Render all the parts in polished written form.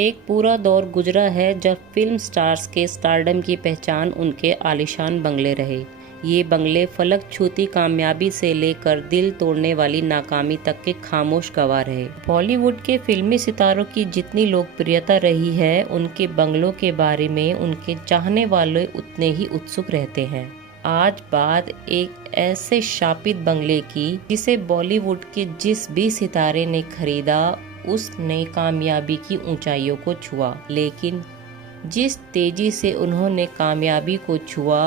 एक पूरा दौर गुजरा है जब फिल्म स्टार्स के स्टारडम की पहचान उनके आलीशान बंगले रहे। ये बंगले फलक छूती कामयाबी से लेकर दिल तोड़ने वाली नाकामी तक के खामोश गवाह रहे। बॉलीवुड के फिल्मी सितारों की जितनी लोकप्रियता रही है, उनके बंगलों के बारे में उनके चाहने वाले उतने ही उत्सुक रहते हैं। आज बात एक ऐसे शापित बंगले की जिसे बॉलीवुड के जिस भी सितारे ने खरीदा उसने कामयाबी की ऊंचाइयों को छुआ, लेकिन जिस तेजी से उन्होंने कामयाबी को छुआ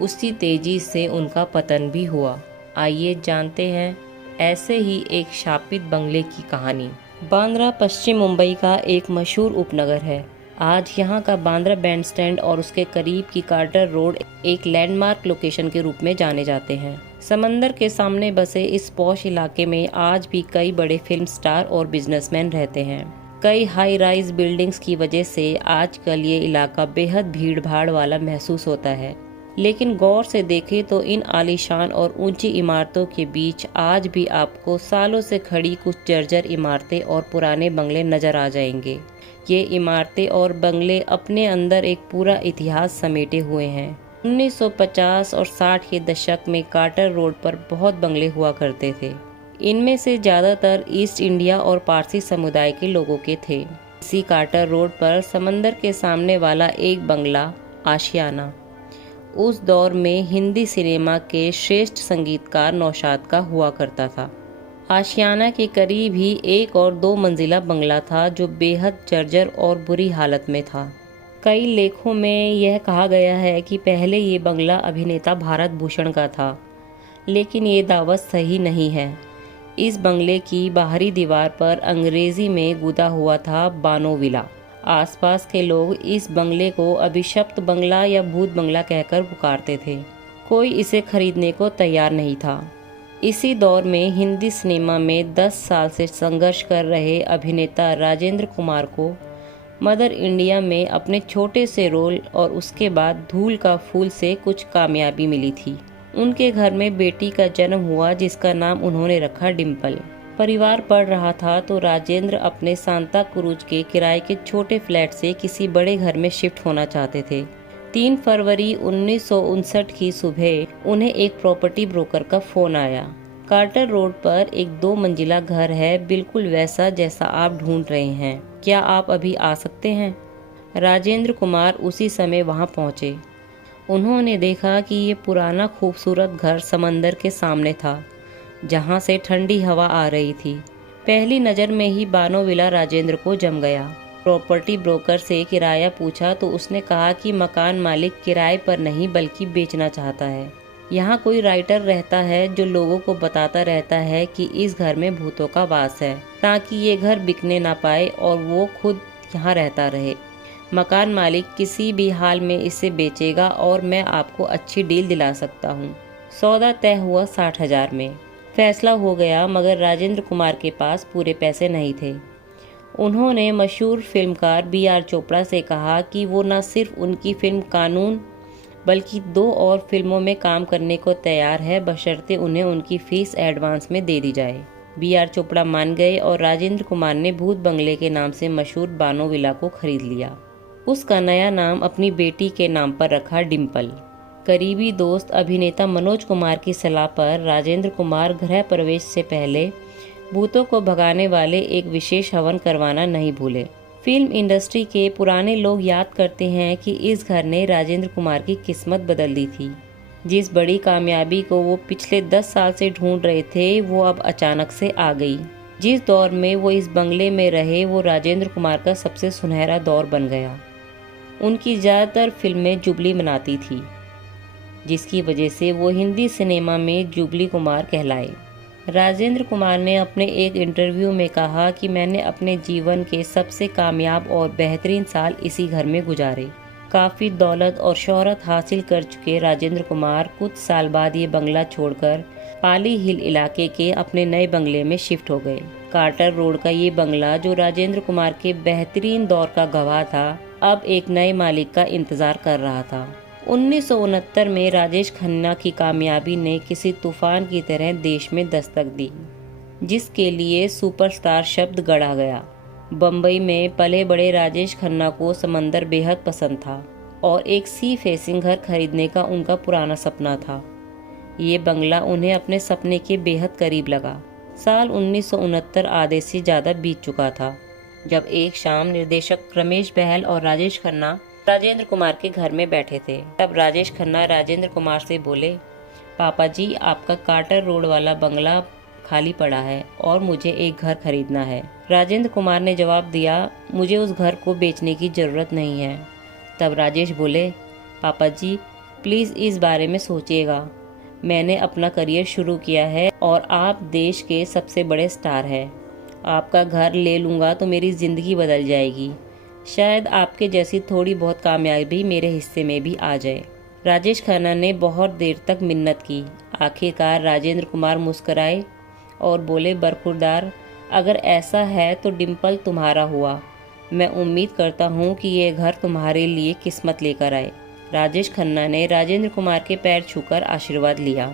उसी तेजी से उनका पतन भी हुआ। आइए जानते हैं ऐसे ही एक शापित बंगले की कहानी। बांद्रा पश्चिम मुंबई का एक मशहूर उपनगर है। आज यहाँ का बांद्रा बैंडस्टैंड और उसके करीब की कार्टर रोड एक लैंडमार्क लोकेशन के रूप में जाने जाते हैं। समंदर के सामने बसे इस पॉश इलाके में आज भी कई बड़े फिल्म स्टार और बिजनेसमैन रहते हैं। कई हाई राइज बिल्डिंग्स की वजह से आजकल ये इलाका बेहद भीड़ भाड़ वाला महसूस होता है, लेकिन गौर से देखें तो इन आलीशान और ऊंची इमारतों के बीच आज भी आपको सालों से खड़ी कुछ जर्जर इमारतें और पुराने बंगले नजर आ जाएंगे। ये इमारतें और बंगले अपने अंदर एक पूरा इतिहास समेटे हुए हैं। 1950 और 60 के दशक में कार्टर रोड पर बहुत बंगले हुआ करते थे। इनमें से ज़्यादातर ईस्ट इंडिया और पारसी समुदाय के लोगों के थे। इसी कार्टर रोड पर समंदर के सामने वाला एक बंगला आशियाना उस दौर में हिंदी सिनेमा के श्रेष्ठ संगीतकार नौशाद का हुआ करता था। आशियाना के करीब ही एक और 2 मंजिला बंगला था जो बेहद जर्जर और बुरी हालत में था। कई लेखों में यह कहा गया है कि पहले ये बंगला अभिनेता भारत भूषण का था, लेकिन ये दावा सही नहीं है। इस बंगले की बाहरी दीवार पर अंग्रेजी में गुदा हुआ था बानो विला। आसपास के लोग इस बंगले को अभिशप्त बंगला या भूत बंगला कहकर पुकारते थे। कोई इसे खरीदने को तैयार नहीं था। इसी दौर में हिंदी सिनेमा में 10 साल से संघर्ष कर रहे अभिनेता राजेंद्र कुमार को मदर इंडिया में अपने छोटे से रोल और उसके बाद धूल का फूल से कुछ कामयाबी मिली थी। उनके घर में बेटी का जन्म हुआ जिसका नाम उन्होंने रखा डिम्पल। परिवार पढ़ रहा था तो राजेंद्र अपने सांता क्रूज के किराए के छोटे फ्लैट से किसी बड़े घर में शिफ्ट होना चाहते थे। 3 फरवरी 1959 की सुबह उन्हें एक प्रॉपर्टी ब्रोकर का फोन आया। कार्टर रोड पर एक 2 मंजिला घर है, बिल्कुल वैसा जैसा आप ढूंढ रहे हैं। क्या आप अभी आ सकते हैं? राजेंद्र कुमार उसी समय वहां पहुंचे। उन्होंने देखा कि ये पुराना खूबसूरत घर समंदर के सामने था, जहां से ठंडी हवा आ रही थी। पहली नज़र में ही बानो विला राजेंद्र को जम गया। प्रॉपर्टी ब्रोकर से किराया पूछा तो उसने कहा कि मकान मालिक किराए पर नहीं बल्कि बेचना चाहता है। यहाँ कोई राइटर रहता है जो लोगों को बताता रहता है कि इस घर में भूतों का वास है, ताकि ये घर बिकने ना पाए और वो खुद यहाँ रहता रहे। मकान मालिक किसी भी हाल में इसे बेचेगा और मैं आपको अच्छी डील दिला सकता हूँ। सौदा तय हुआ 60,000 में। फैसला हो गया, मगर राजेंद्र कुमार के पास पूरे पैसे नहीं थे। उन्होंने मशहूर फिल्मकार B.R. चोपड़ा से कहा कि वो न सिर्फ उनकी फिल्म कानून बल्कि 2 और फिल्मों में काम करने को तैयार है, बशर्ते उन्हें उनकी फीस एडवांस में दे दी जाए। B.R. चोपड़ा मान गए और राजेंद्र कुमार ने भूत बंगले के नाम से मशहूर बानो विला को खरीद लिया। उसका नया नाम अपनी बेटी के नाम पर रखा, डिम्पल। करीबी दोस्त अभिनेता मनोज कुमार की सलाह पर राजेंद्र कुमार गृह प्रवेश से पहले भूतों को भगाने वाले एक विशेष हवन करवाना नहीं भूले। फिल्म इंडस्ट्री के पुराने लोग याद करते हैं कि इस घर ने राजेंद्र कुमार की किस्मत बदल दी थी। जिस बड़ी कामयाबी को वो पिछले 10 साल से ढूंढ रहे थे, वो अब अचानक से आ गई। जिस दौर में वो इस बंगले में रहे, वो राजेंद्र कुमार का सबसे सुनहरा दौर बन गया। उनकी ज़्यादातर फिल्में जुबली बनाती थी, जिसकी वजह से वो हिंदी सिनेमा में जुबली कुमार कहलाए। राजेंद्र कुमार ने अपने एक इंटरव्यू में कहा कि मैंने अपने जीवन के सबसे कामयाब और बेहतरीन साल इसी घर में गुजारे। काफ़ी दौलत और शोहरत हासिल कर चुके राजेंद्र कुमार कुछ साल बाद ये बंगला छोड़कर पाली हिल इलाके के अपने नए बंगले में शिफ्ट हो गए। कार्टर रोड का ये बंगला, जो राजेंद्र कुमार के बेहतरीन दौर का गवाह था, अब एक नए मालिक का इंतजार कर रहा था। 1969 में राजेश खन्ना की कामयाबी ने किसी तूफान की तरह देश में दस्तक दी, जिसके लिए सुपरस्टार शब्द गढ़ा गया। बम्बई में पले बड़े राजेश खन्ना को समंदर बेहद पसंद था और एक सी फेसिंग घर खरीदने का उनका पुराना सपना था। ये बंगला उन्हें अपने सपने के बेहद करीब लगा। साल 1969 आधे से ज़्यादा बीत चुका था जब एक शाम निर्देशक रमेश बहल और राजेश खन्ना राजेंद्र कुमार के घर में बैठे थे। तब राजेश खन्ना राजेंद्र कुमार से बोले, पापा जी, आपका कार्टर रोड वाला बंगला खाली पड़ा है और मुझे एक घर खरीदना है। राजेंद्र कुमार ने जवाब दिया, मुझे उस घर को बेचने की ज़रूरत नहीं है। तब राजेश बोले, पापा जी प्लीज़ इस बारे में सोचिएगा। मैंने अपना करियर शुरू किया है और आप देश के सबसे बड़े स्टार हैं। आपका घर ले लूँगा तो मेरी ज़िंदगी बदल जाएगी। शायद आपके जैसी थोड़ी बहुत कामयाबी मेरे हिस्से में भी आ जाए। राजेश खन्ना ने बहुत देर तक मिन्नत की। आखिरकार राजेंद्र कुमार मुस्कराए और बोले, बरखुरदार, अगर ऐसा है तो डिम्पल तुम्हारा हुआ। मैं उम्मीद करता हूँ कि ये घर तुम्हारे लिए किस्मत लेकर आए। राजेश खन्ना ने राजेंद्र कुमार के पैर छूकर आशीर्वाद लिया।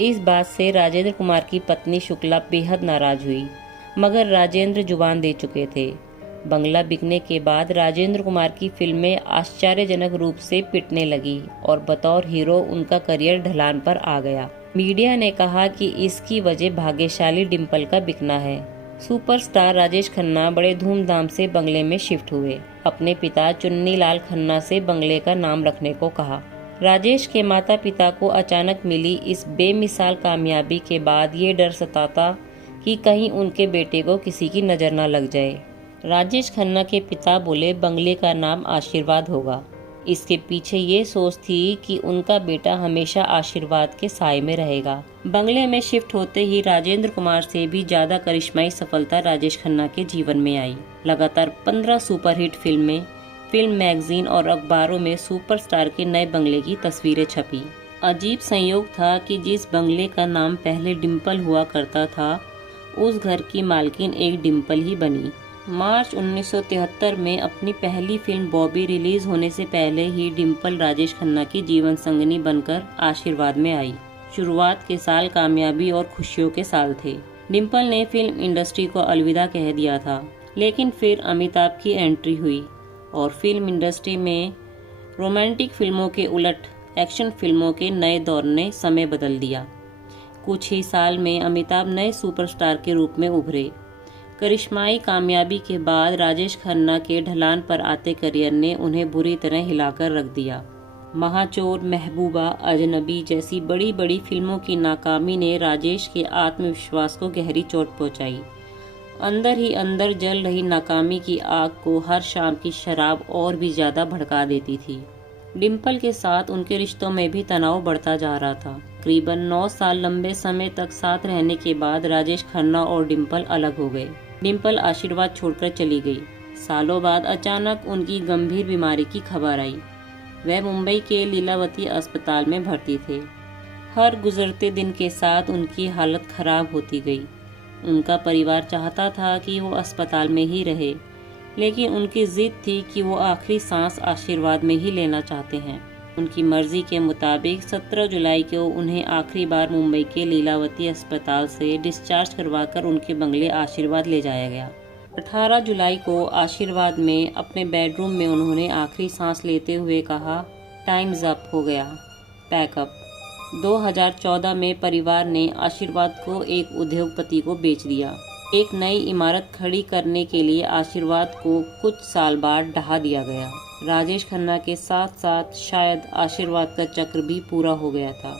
इस बात से राजेंद्र कुमार की पत्नी शुक्ला बेहद नाराज हुई, मगर राजेंद्र जुबान दे चुके थे। बंगला बिकने के बाद राजेंद्र कुमार की फिल्में आश्चर्यजनक रूप से पिटने लगी और बतौर हीरो उनका करियर ढलान पर आ गया। मीडिया ने कहा कि इसकी वजह भाग्यशाली डिम्पल का बिकना है। सुपरस्टार राजेश खन्ना बड़े धूमधाम से बंगले में शिफ्ट हुए। अपने पिता चुन्नीलाल खन्ना से बंगले का नाम रखने को कहा। राजेश के माता पिता को अचानक मिली इस बेमिसाल कामयाबी के बाद ये डर सताता कि कहीं उनके बेटे को किसी की नज़र न लग जाए। राजेश खन्ना के पिता बोले, बंगले का नाम आशीर्वाद होगा। इसके पीछे ये सोच थी कि उनका बेटा हमेशा आशीर्वाद के साए में रहेगा। बंगले में शिफ्ट होते ही राजेंद्र कुमार से भी ज़्यादा करिश्माई सफलता राजेश खन्ना के जीवन में आई। लगातार 15 सुपरहिट फिल्में, फिल्म मैगजीन और अखबारों में सुपरस्टार के नए बंगले की तस्वीरें छपी। अजीब संयोग था कि जिस बंगले का नाम पहले डिम्पल हुआ करता था, उस घर की मालकिन एक डिम्पल ही बनी। मार्च 1973 में अपनी पहली फिल्म बॉबी रिलीज होने से पहले ही डिम्पल राजेश खन्ना की जीवन संगनी बनकर आशीर्वाद में आई। शुरुआत के साल कामयाबी और खुशियों के साल थे। डिम्पल ने फिल्म इंडस्ट्री को अलविदा कह दिया था, लेकिन फिर अमिताभ की एंट्री हुई और फिल्म इंडस्ट्री में रोमांटिक फिल्मों के उलट एक्शन फिल्मों के नए दौर ने समय बदल दिया। कुछ ही साल में अमिताभ नए सुपरस्टार के रूप में उभरे। करिश्माई कामयाबी के बाद राजेश खन्ना के ढलान पर आते करियर ने उन्हें बुरी तरह हिलाकर रख दिया। महाचोर, महबूबा, अजनबी जैसी बड़ी बड़ी फिल्मों की नाकामी ने राजेश के आत्मविश्वास को गहरी चोट पहुंचाई। अंदर ही अंदर जल रही नाकामी की आग को हर शाम की शराब और भी ज्यादा भड़का देती थी। डिम्पल के साथ उनके रिश्तों में भी तनाव बढ़ता जा रहा था। करीबन 9 साल लंबे समय तक साथ रहने के बाद राजेश खन्ना और डिम्पल अलग हो गए। डिम्पल आशीर्वाद छोड़कर चली गई। सालों बाद अचानक उनकी गंभीर बीमारी की खबर आई। वह मुंबई के लीलावती अस्पताल में भर्ती थे। हर गुजरते दिन के साथ उनकी हालत खराब होती गई। उनका परिवार चाहता था कि वो अस्पताल में ही रहे, लेकिन उनकी जिद थी कि वो आखिरी सांस आशीर्वाद में ही लेना चाहते हैं। उनकी मर्जी के मुताबिक 17 जुलाई को उन्हें आखिरी बार मुंबई के लीलावती अस्पताल से डिस्चार्ज करवाकर उनके बंगले आशीर्वाद ले जाया गया। 18 जुलाई को आशीर्वाद में अपने बेडरूम में उन्होंने आखिरी सांस लेते हुए कहा, टाइम्स अप, हो गया, पैकअप। 2014 में परिवार ने आशीर्वाद को एक उद्योगपति को बेच दिया। एक नई इमारत खड़ी करने के लिए आशीर्वाद को कुछ साल बाद ढहा दिया गया। राजेश खन्ना के साथ साथ शायद आशीर्वाद का चक्र भी पूरा हो गया था।